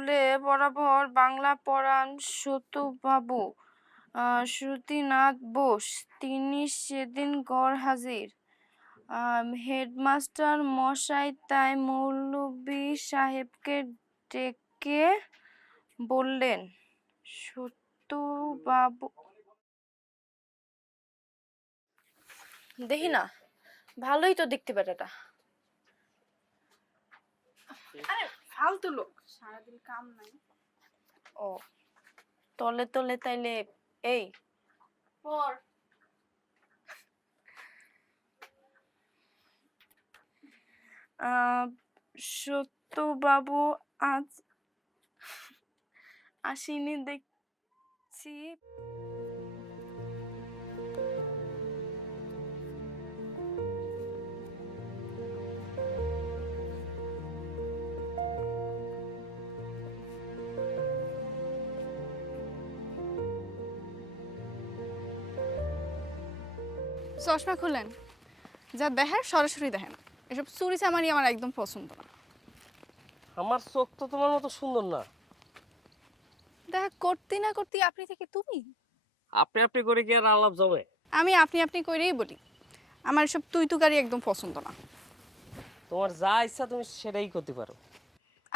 স্কুলে বরাবর বাংলা পড়ান সতুবাবু শ্রুতিনাথ বোস। তিনি সেদিন গরহাজির। হেডমাস্টার মশাই তাই মৌলভী সাহেবকে ডেকে বললেন, সতুবাবু। দেখি না, ভালোই তো দেখতে বেটাটা। আরে ফালতু লোক, সারাদিন কাম নাই। ও, তলে তলে তাইলে এই পর সত্যবাবু আজ আসেনি দেখছি। চশমা খুলেন, যা দেখেন সরাসরি দেখেন। এসব চুরি চামারি আমার একদম পছন্দ না। আমার চোখ তো তোমার মতো সুন্দর না। দেখা করতে না করতে আপনি থেকে তুমি। আপনি আপনি করে কি আর আলাপ জমে? আমি আপনি আপনি করেই বলি, আমার এসব তুই তুকারি একদম পছন্দ না। তোমার যা ইচ্ছা তুমি সেটাই করতে পারো।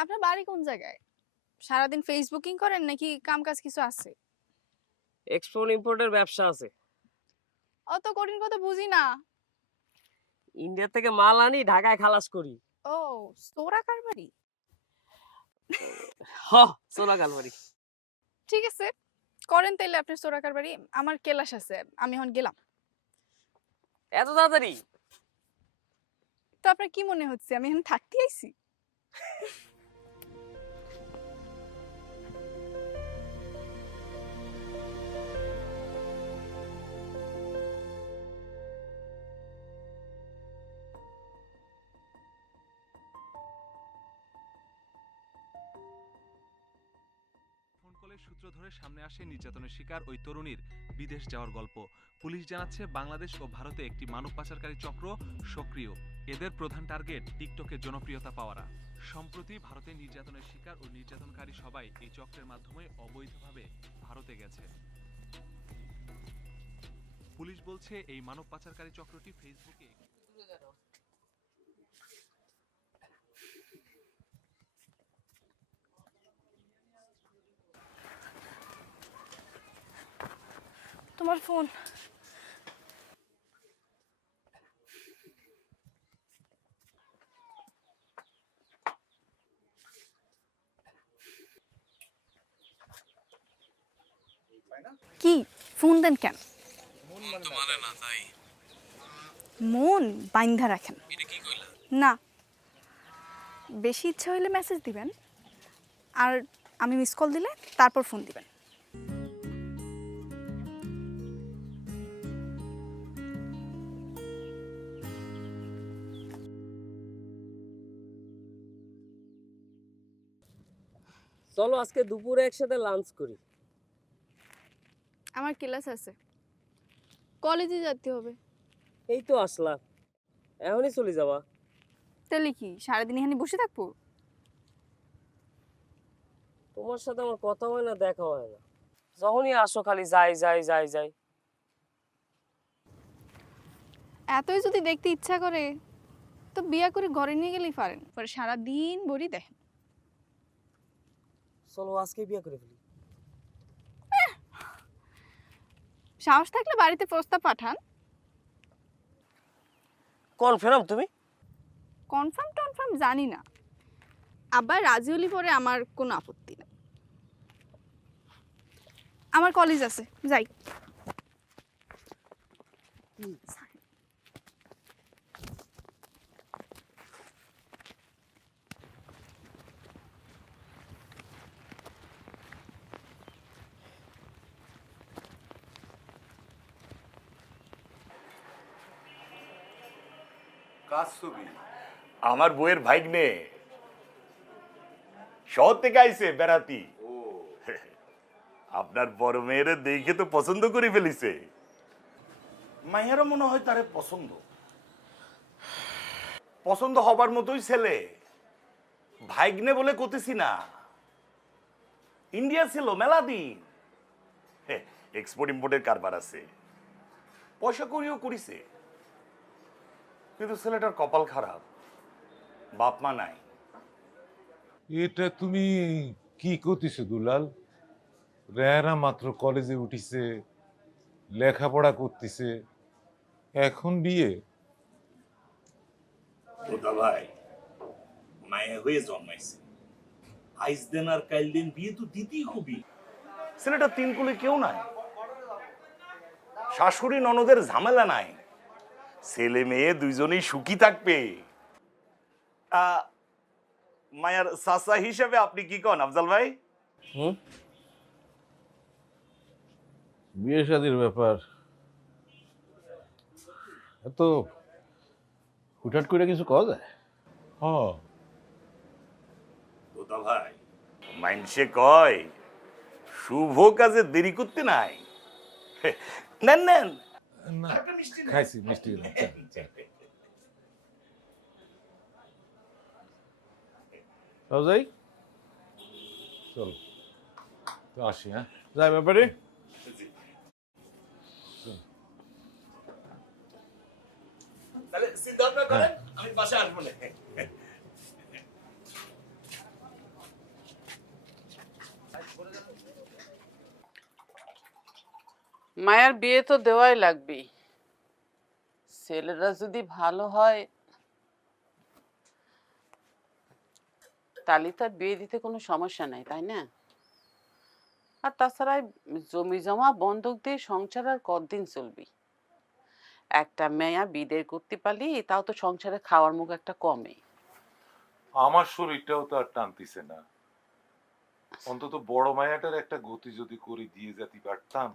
আপনার বাড়ি কোন জায়গায়? সারাদিন ফেসবুকিং করেন নাকি কাম কাজ কিছু আছে? এক্সপোর্ট ইম্পোর্টের ব্যবসা আছে। অত কঠিন কথা বুঝি না। ইন্ডিয়া থেকে মাল আনি ঢাকায় খালাস করি। ও, সোরা কারবারি। হ, সোনা গালবাড়ি। ঠিক আছে, করেন তাইলে আপনি সোরা কারবারি। আমার কেলাস আছে, আমি এখন গেলাম। এত তাড়াতাড়ি? তো আপনার কি মনে হচ্ছে আমি এখন থাকতে আইছি? ফোন কলের সূত্র ধরে সামনে আসে নির্যাতনের শিকার ওই তরুণীর বিদেশ যাওয়ার গল্প। পুলিশ জানাচ্ছে বাংলাদেশ ও ভারতে একটি মানব পাচারকারী চক্র সক্রিয়। এদের প্রধান টার্গেট টিকটকে জনপ্রিয়তা পাওয়ারা। সম্প্রতি ভারতে নির্যাতনের শিকার ও নির্যাতনকারী সবাই এই চক্রের মাধ্যমে অবৈধভাবে ভারতে গেছে। পুলিশ বলছে এই মানব পাচারকারী চক্রটি ফেসবুকে তোমার ফোন। কি ফোন দেন কেন? মন বাইন্ধা রাখেন না। বেশি ইচ্ছা হইলে মেসেজ দিবেন, আর আমি মিস কল দিলে তারপর ফোন দিবেন। চলো আজকে দুপুরে একসাথে লাঞ্চ করি। আমার ক্লাস আছে, কলেজে যেতে হবে। এই তো আসলা, এখনই চলে যাবা? তাহলে কি সারাদিন এখানে বসে থাকবো? তোমার সাথে আমার কথা হয় না, দেখা হয় না। যখনই আসো খালি যাই যাই যাই যাই। এতই যদি দেখতে ইচ্ছা করে তো বিয়া করে ঘরে নিয়ে গেলেই পারেন, পরে সারাদিন বড়ি দেখেন। চলো আজকে বিয়ে করে ফেলি। সাহস থাকলে বাড়িতে প্রস্তাব পাঠান। কনফার্ম তুমি? কনফার্ম টনফার্ম জানি না, আবার রাজি হলি পরে আমার কোনো আপত্তি নেই। আমার কলেজ আছে, যাই। কাজ ছবি আমার বইয়ের ভাইগনে শহর থেকে আইছে বেড়াতি। আপনার বড় মেয়ের দেখে তো পছন্দ করে ফেলিছে। মাইয়ারও মনে হয় তারে পছন্দ পছন্দ হবার মতোই ছেলে। ভাইগনে বলে কতেছি না, ইন্ডিয়া ছিল মেলা দিন। এক্সপোর্ট ইম্পোর্টের কারবার আছে, পয়সা করিও করিছে, কিন্তু ছেলেটার কপাল খারাপ, বাপ মা নাই। এটা তুমি কি করতেছো দুলাল? রেহারা মাত্র কলেজে উঠিছে, লেখাপড়া করতেছে, এখন বিয়ে? দাদা ভাই, মায়া হয়ে জন্মাইছে, আইস দিন আর কাইল দিন বিয়ে তো দিতেই হবি। ছেলেটা তিন কুলে কেউ নাই, শাশুড়ি ননদের ঝামেলা নাই, ছেলে মেয়ে দুইজনেই সুখী থাকবে। মায়ার চাচা হিসেবে আপনি কি কন আফজাল ভাই? বিয়ে শাদির ব্যাপার এত হুটহাট করে কিছু কওয়া যায়? হ, দাদা ভাই, মাইনসে কয় শুভ কাজে দেরি করতে নাই। নেন নেন, না খাইছি মিষ্টি গেলাম, চা, চা। তাও যাই, চল তো আসি, হ্যাঁ। যাই ব্যাপারে। তাহলে চিন্তা ভাবনা করেন, আমি পাশে আসবো না। মায়ের বিয়ে তো দেওয়াই লাগবে, ছেলেরা যদি ভালো হয় তাহলে তার বিয়ে দিতে কোনো সমস্যা নাই, তাই না? আর তাছাড়া এই জমি জমা বন্ধক দিয়ে সংসার আর কতদিন চলবি? একটা মেয়া বিয়ে করতে পারলি তাও তো সংসারে খাওয়ার মুখ একটা কমে। আমার শরীরটাও তো আর টানতিছে না, অন্তত বড় মায়াটার একটা গতি যদি করে দিয়ে যেতে পারতাম।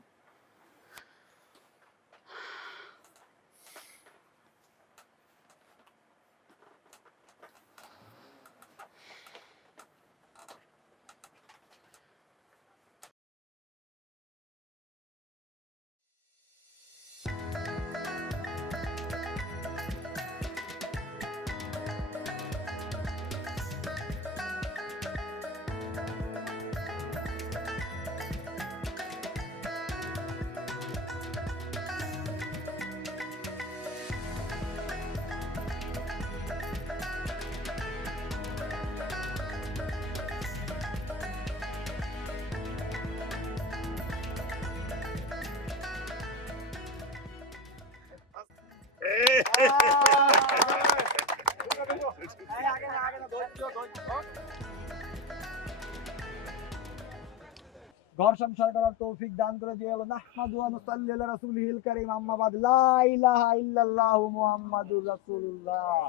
ঘর সংসার করার তৌফিক দান করে দিয়ে হলো নাহমাদু ওয়া নুসাল্লি আলা রাসূলিহিল কারীম, আম্মা বাদ, লা ইলাহা ইল্লাল্লাহু মুহাম্মাদুর রাসূলুল্লাহ।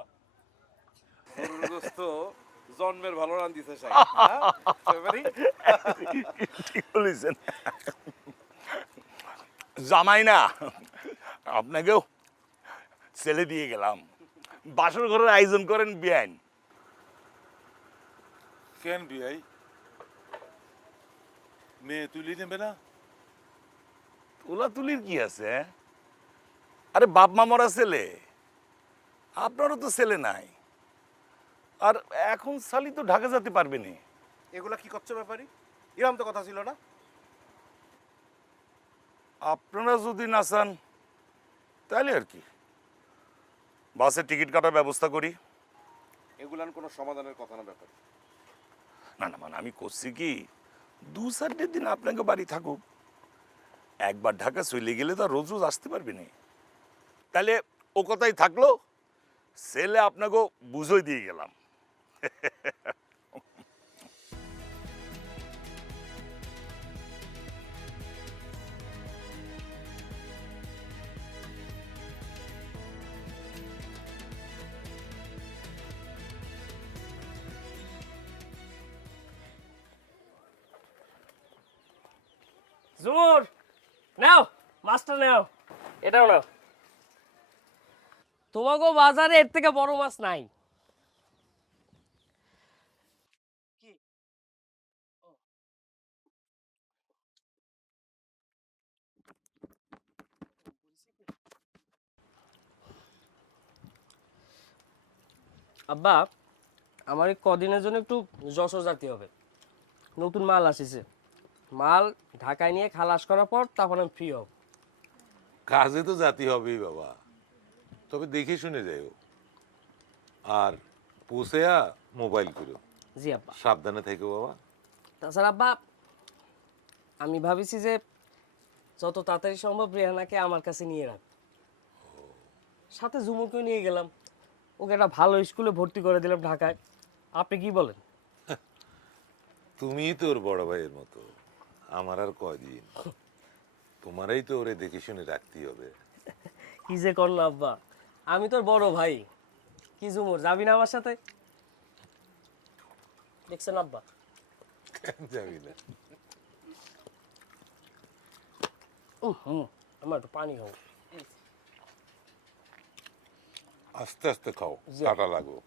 দোস্ত জন্মের ভালো রান দিতে চাই। ঠিক বলেছেন জামাই না, আপনাকেও ছেলে দিয়ে গেলাম, বাসর ঘরের আয়োজন করেন বিয়াইন। কেন বিয়াই, মেয়ে তুলি নেবে না? তোলা তুলির কি আছে? আরে বাপ মা মরা ছেলে, আপনারও তো ছেলে নাই, আর এখন শালি তো ঢাকা যেতে পারবে না। এগুলা কি করছো ব্যাপারী? এরকম তো কথা ছিল না। আপনারা যদি না চান তাহলে আর কি বাসের টিকিট কাটার ব্যবস্থা করি। এগুলান কোনো সমাধানের কথা না ব্যাপার। না না, মানে আমি করছি কি, 2-4 দিন আপনাকে বাড়ি থাকুক, একবার ঢাকা চলে গেলে তো আর রোজ রোজ আসতে পারবে না। তাহলে ও কথাই থাকলো, ছেলে আপনাকে বুঝই দিয়ে গেলাম। জুমুর নাও, মাছটা নাও, এটাও নাও। তোমাকে বাজারে এর থেকে বড় মাছ নাই। আব্বা, আমার এই কদিনের জন্য একটু যশোর যেতে হবে, নতুন মাল আসিছে। মাল ঢাকায় নিয়ে খালাস করার পর তখন আমি ফ্রি হব। কাজে তো জাতি হবেই বাবা, তবে দেখে শুনে যাইও, আর পৌঁছেয়া মোবাইল করো। জি আব্বা। সাবধানে থেকো বাবা। তাছাড়া আব্বা আমি ভাবিছি যে যত তাড়াতাড়ি সম্ভব রেহানাকে আমার কাছে নিয়ে রাখ, সাথে ঝুমুরকেও নিয়ে গেলাম, ওকে একটা ভালো স্কুলে ভর্তি করে দিলাম ঢাকায়। আপনি কি বলেন? তুমি তোর বড় ভাইয়ের মতো, আমার আর কয়দিন, তোমারই তো ওরে দেখে শুনে রাখতেই হবে। কি যে কর না আব্বা, আমি তোর বড় ভাই। কি ঝুমুর, যাবি না আমার সাথে? দেখছেন আব্বা? কেন যাবি না? আমার একটু পানি খাও। আস্তে আস্তে খাও, কাটা লাগো।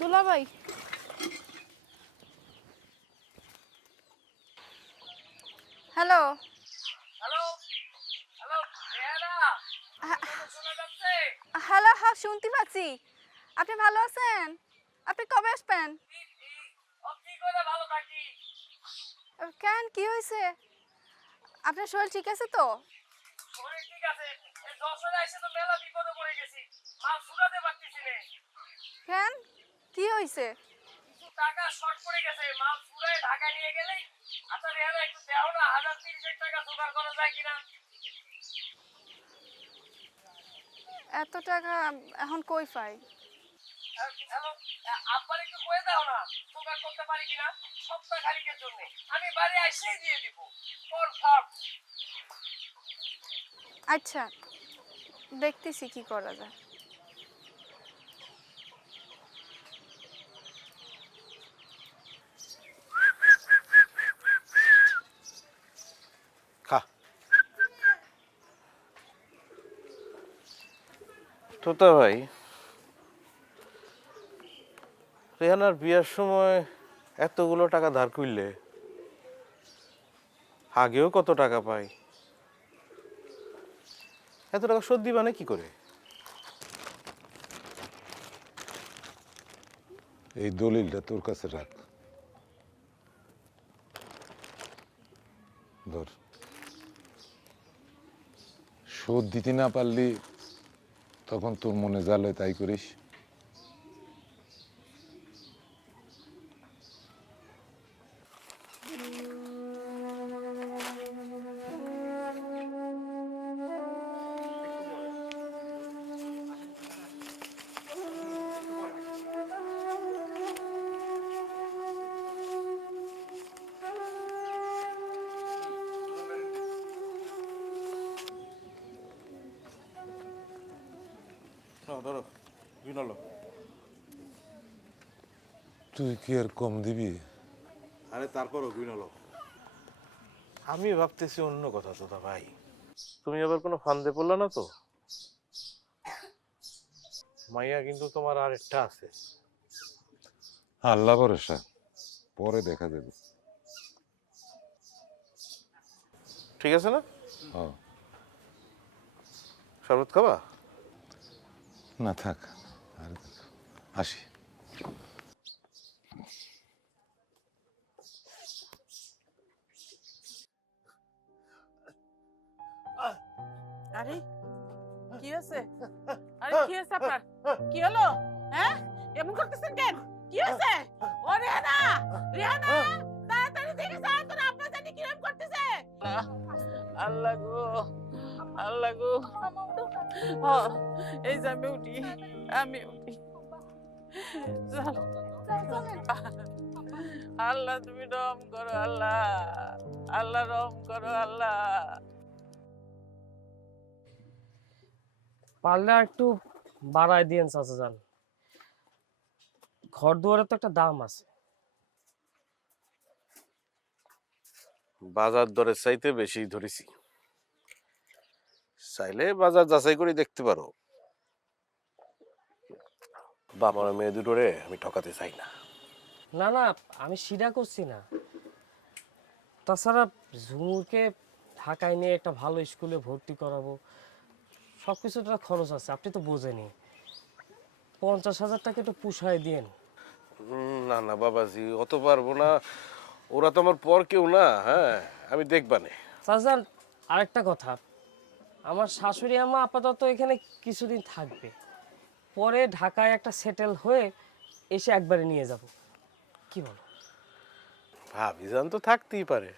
দুলাভাই, হ্যালো। হ্যালো হ্যালো রেহানা, শোনা যাচ্ছে? হ্যালো, হ্যাঁ শুনতে পাচ্ছি। আপনি ভালো আছেন? আপনি কবে আসবেন? কি করে ভালো থাকি? কেন, কি হয়েছে? আপনার শরীর ঠিক আছে তো? শরীর ঠিক আছে, এই যশোরে এসে তো মেলা বিপদে পড়ে গেছি, মাল ফুরাতে পারতেছি না। কেন, কি হয়েছে? কিছু টাকা শর্ট পড়ে গেছে, মাল ফুরায় ঢাকায় নিয়ে গেলেই। আচ্ছা রেহানা, একটু দেও না, 1030 টাকা জোগাড় করা যায় কিনা? এত টাকা এখন কই পাই? হ্যালো, আব্বার একটু কয়ে দাও না জোগাড় করতে পারি কিনা, সপ্তাহ খানিকের জন্য আমি বাড়ি এসেই দিয়ে দিব, কনফার্ম। আচ্ছা, দেখতেছি কি করা যায়। খা। তোতা ভাই, রেহানার বিয়ার সময় এতগুলো টাকা ধার করলে, আগেও কত টাকা পাই, এত টাকা শোধ দিবা না কি করে? এই দলিলটা তোর কাছে রাখ, ধর। শোধ দিতে না পারলি তখন তোর মনে জ্বালে তাই করিস। ধরো বিনলো। তুই কি আর কম দিবি? আরে তারপরও বিনলো, আমি ভাবতেছি অন্য কথা তোতা ভাই। তুমি আবার কোনো ফান্দে পড়লা না তো? মাইয়া কিন্তু তোমার আর একটা আছে। আল্লাহ ভরসা, পরে দেখা যাবে। ঠিক আছে না? হ্যাঁ। শরবত খাবা? না থাক, আর আসি। আরে কি হয়েছে? আরে কি হয়েছে আপনার? কি হলো? হ্যাঁ, এমন করতেছেন কেন? কি আছে? ও রেহানা, রেহানা, তাড়াতাড়ি দেখে যা, তোর আব্বা জানি কিরম করতেছে। আল্লাহ গো, আল্লাহ গো। হ্যাঁ, এই যে আমি উঠি, আমি উঠি। চল। আল্লাহ তুমি রহম করো, আল্লাহ, আল্লাহ রহম করো, আল্লাহ। পারলে আর একটু বাড়ায় দিয়েন চাচা যান, ঘর দুয়ারে তো একটা দাম আছে। বাজার দরের চাইতে বেশি ধরেছি, চাইলে বাজার যাচাই করে দেখতে পারো। বাবার মেয়ে দুটোরে আমি ঠকাতে চাই না। না না, আমি সেটা করছি না। তাছাড়া ঝুমুরকে ঢাকায় নিয়ে একটা ভালো স্কুলে ভর্তি করাবো, সব কিছুটা খরচ আছে, আপনি তো বোঝেনি। 50,000 টাকা একটু পুষায় দিন। না না বাবাজি, অত পারবো না, ওরা তো আমার পর কেউ না। হ্যাঁ, আমি দেখবানে। চাচান, আরেকটা কথা, আমার শাশুড়ি আম্মা আপাতত এখানে কিছুদিন থাকবে, পরে ঢাকায় একটা সেটেল হয়ে এসে একবারে নিয়ে যাব, কি বলো? ভাবিজান তো থাকতেই পারে।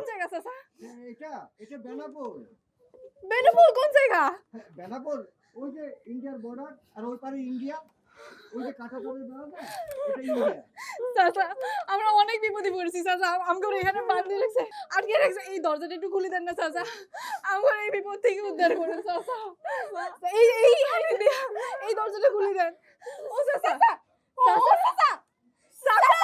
কোন জায়গা চাচা? এটা এটা বেনাপোল। বেনাপোল কোন জায়গা? বেনাপোল ওই যে ইন্ডিয়ার বর্ডার, আর ওই পারে ইন্ডিয়া, ওই যে কাঁটাতারের বেড়া না, এটা ইন্ডিয়া। চাচা আমরা অনেক বিপদে পড়েছি চাচা, আমাকে এখানে বাঁধে রেখেছে, আটকে রেখেছে। এই দরজাটা একটু খুলে দেন না চাচা, আমাকে এই বিপদ থেকে উদ্ধার করুন চাচা। এই এই এই দরজাটা খুলে দেন। ও চাচা চাচা চাচা চাচা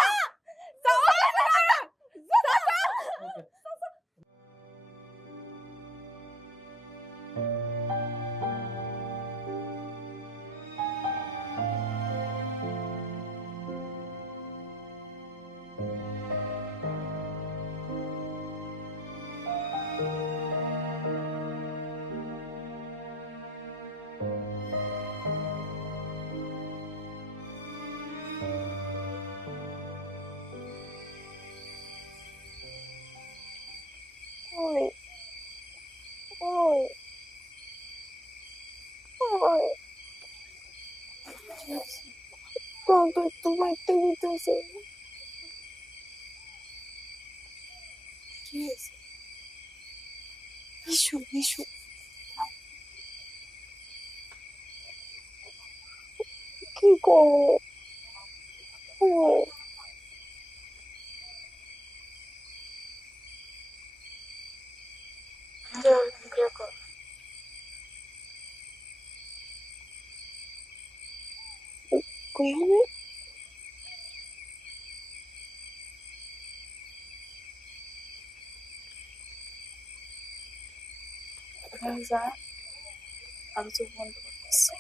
কি করবো? আমি চোখ বন্ধ করতেছি।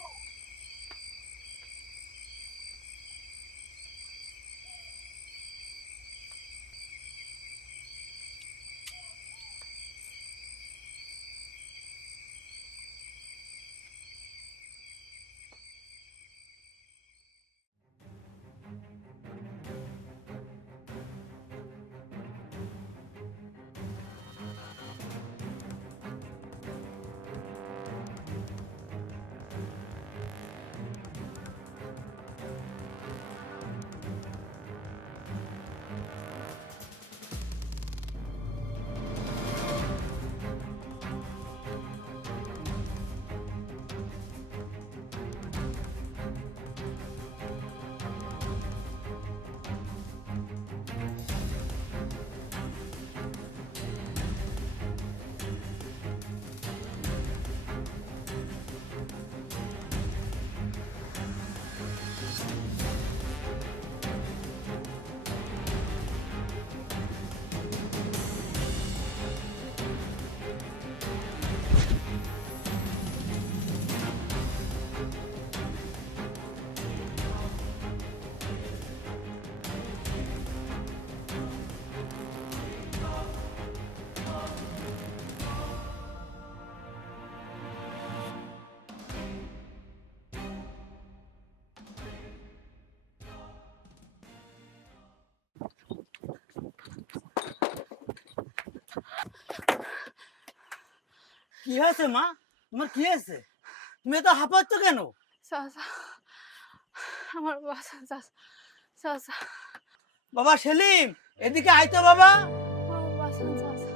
কি হয়েছে মা? তোমার কি হয়েছে? তুমি তো হাঁপাচ্ছ কেন? চাচা আমার বাসা চাচা চাচা বাবা সেলিম, এদিকে আইতো বাবা। আমার বাসা চাচা।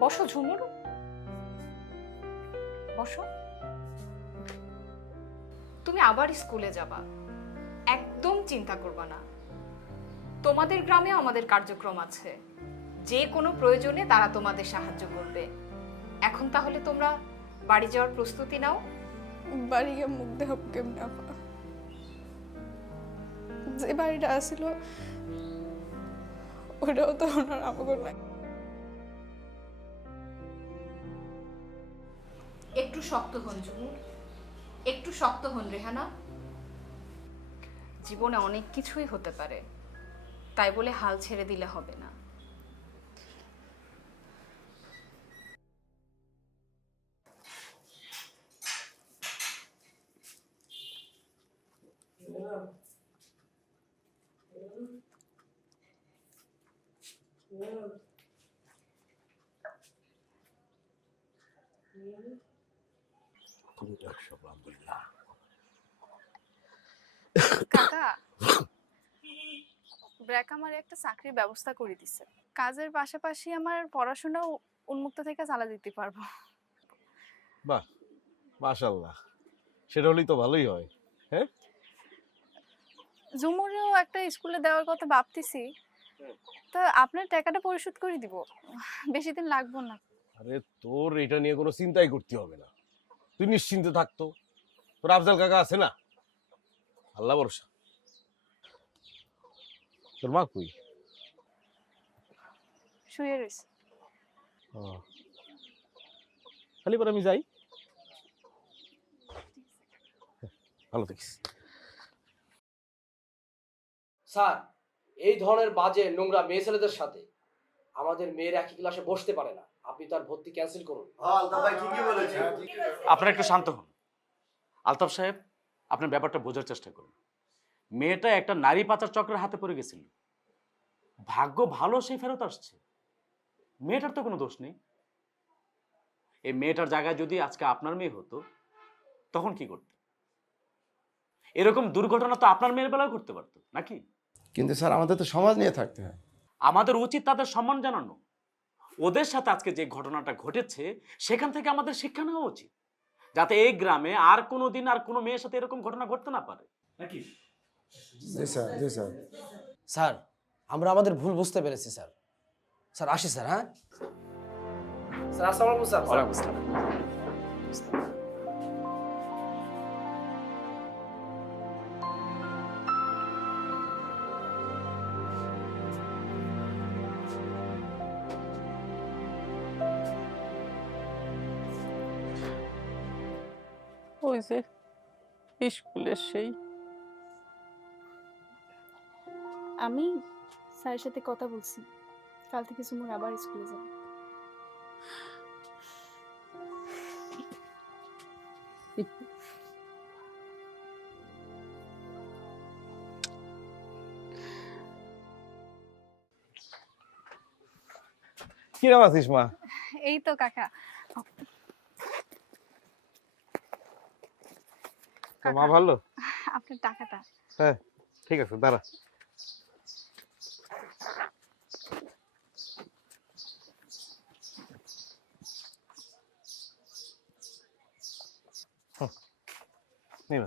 বসো ঝুমুর, বসো। তুমি আবার স্কুলে যাবা, একদম চিন্তা করবা না। তোমাদের গ্রামেও আমাদের কার্যক্রম আছে, যে কোনো প্রয়োজনে তারা তোমাদের সাহায্য করবে। এখন তাহলে তোমরা বাড়ি যাওয়ার প্রস্তুতি নাও। বাড়ি গিয়ে মুখ দেহ কেমনে আপা? যে বাড়িটা আসছিল ওটাও তো ওনার আমাকে নাই। একটু শক্ত হন ঝুমুর, একটু শক্ত হন রেহানা। জীবনে অনেক কিছুই হতে পারে, তাই বলে হাল ছেড়ে দিলে হবে না। কাকা, ব্র্যাক আমার একটা চাকরির ব্যবস্থা করে দিছে। কাজের পাশাপাশি আমার পড়াশোনাও উন্মুক্ত থেকে চালা দিতে পারবো। বাহ, মাশাআল্লাহ, সেটা হলেই তো ভালোই হয়। হ্যাঁ, ঝুমুরেও একটা স্কুলে দেওয়ার কথা ভাবতেছি, তো আপনার টাকাটা পরিশোধ করে দিব, বেশি দিন লাগবো না। আরে তোর এটা নিয়ে কোনো চিন্তাই করতে হবে না, তুই নিশ্চিন্তে থাকতো। তোর আফজাল কাকা আছে না, আল্লাহ ভরসা। তোর মা কই? শুয়ে রয়েছে। খালি পরে আমি যাই, ভালো থাকিস। স্যার, এই ধরনের বাজে নোংরা মেয়ে ছেলেদের সাথে আমাদের মেয়ের একই ক্লাসে বসতে পারে না। আপনি তার ভর্তি ক্যান্সেল করুন। আপনারা একটু শান্ত হন। আলতাফ সাহেব, আপনার ব্যাপারটা বোঝার চেষ্টা করুন। মেয়েটা একটা নারী পাচার চক্রের হাতে পড়ে গেছিল, ভাগ্য ভালো সে ফেরত আসছে। মেয়েটার তো কোনো দোষ নেই। এই মেয়েটার জায়গায় যদি আজকে আপনার মেয়ে হতো, তখন কি করতে? এরকম দুর্ঘটনা তো আপনার মেয়ের বেলাও করতে পারতো নাকি? কিন্তু স্যার আমাদের তো সমাজ নিয়ে থাকতে হয়। আমাদের উচিত তাদের সম্মান জানানো। ওদের সাথে আজকে যে ঘটনাটা ঘটেছে সেখান থেকে আমাদের শিক্ষা নেওয়া উচিত, যাতে এই গ্রামে আর কোনো দিন আর কোনো মেয়ের সাথে এরকম ঘটনা ঘটতে না পারে নাকি? জি স্যার, জি স্যার। স্যার, আমরা আমাদের ভুল বুঝতে পেরেছি স্যার। স্যার আসি স্যার। হ্যাঁ স্যার, আসসালামু আলাইকুম স্যার। ওয়ালাইকুম আসসালাম। ওই যে স্কুলের সেই আমি স্যারের সাথে কথা বলছি, কাল থেকে ঝুমুর আবার স্কুলে যাবে। কিরম আছিস মা? এই তো কাকা। তোর মা ভালো? আপনার টাকাটা। হ্যাঁ ঠিক আছে, দাঁড়া। নিন,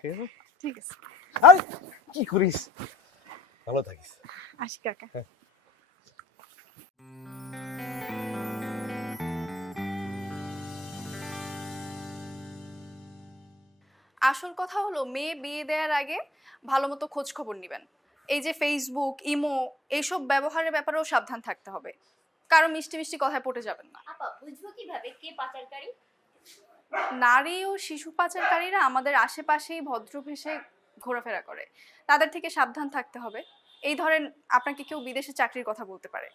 ঠিক আছে? ঠিক আছে, আরে কি করিস? ভালো থাকিস। আসি কাকা। আসল কথা হলো, মেয়ে বিয়ে দেওয়ার আগে ভালো মতো খোঁজ খবর নেবেন। এই যে ফেসবুক, ইমো, এইসব ব্যবহারের ব্যাপারেও সাবধান থাকতে হবে। কারো মিষ্টি মিষ্টি কথায় পড়ে যাবেন না। আপা, বুঝবো কিভাবে কে পাচারকারী? নারী ও শিশু পাচারকারীরা আমাদের আশেপাশেই ভদ্রবেশে ঘোরাফেরা করে, তাদের থেকে সাবধান থাকতে হবে। এই ধরেন আপনাকে কেউ বিদেশে চাকরির কথা বলতে পারে,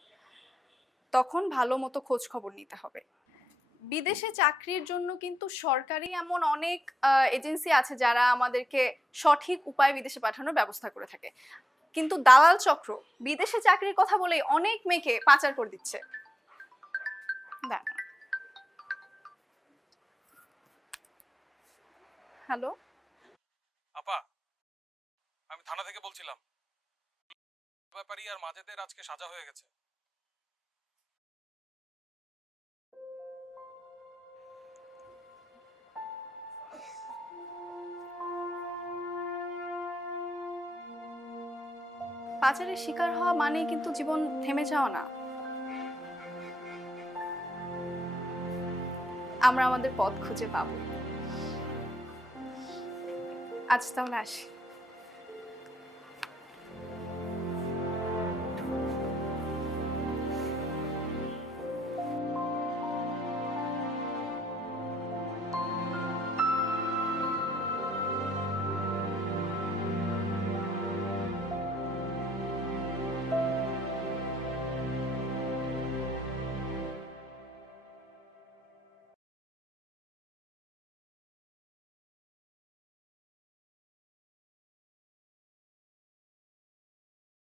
তখন ভালো মতো খোঁজ খবর নিতে হবে। বিদেশে চাকরির জন্য কিন্তু সরকারি এমন অনেক এজেন্সি আছে যারা আমাদেরকে সঠিক উপায়ে বিদেশে পাঠানোর ব্যবস্থা করে থাকে, কিন্তু দালাল চক্র বিদেশে চাকরির কথা বলে অনেক মেয়েকে পাচার করে দিচ্ছে। হ্যালো আপা, আমি থানা থেকে বলছিলাম। ব্যাপারী আর মাজেদের আজকে সাজা হয়ে গেছে। পাচারের শিকার হওয়া মানেই কিন্তু জীবন থেমে যাওয়া না। আমরা আমাদের পথ খুঁজে পাবো। আজ তাহলে আসি।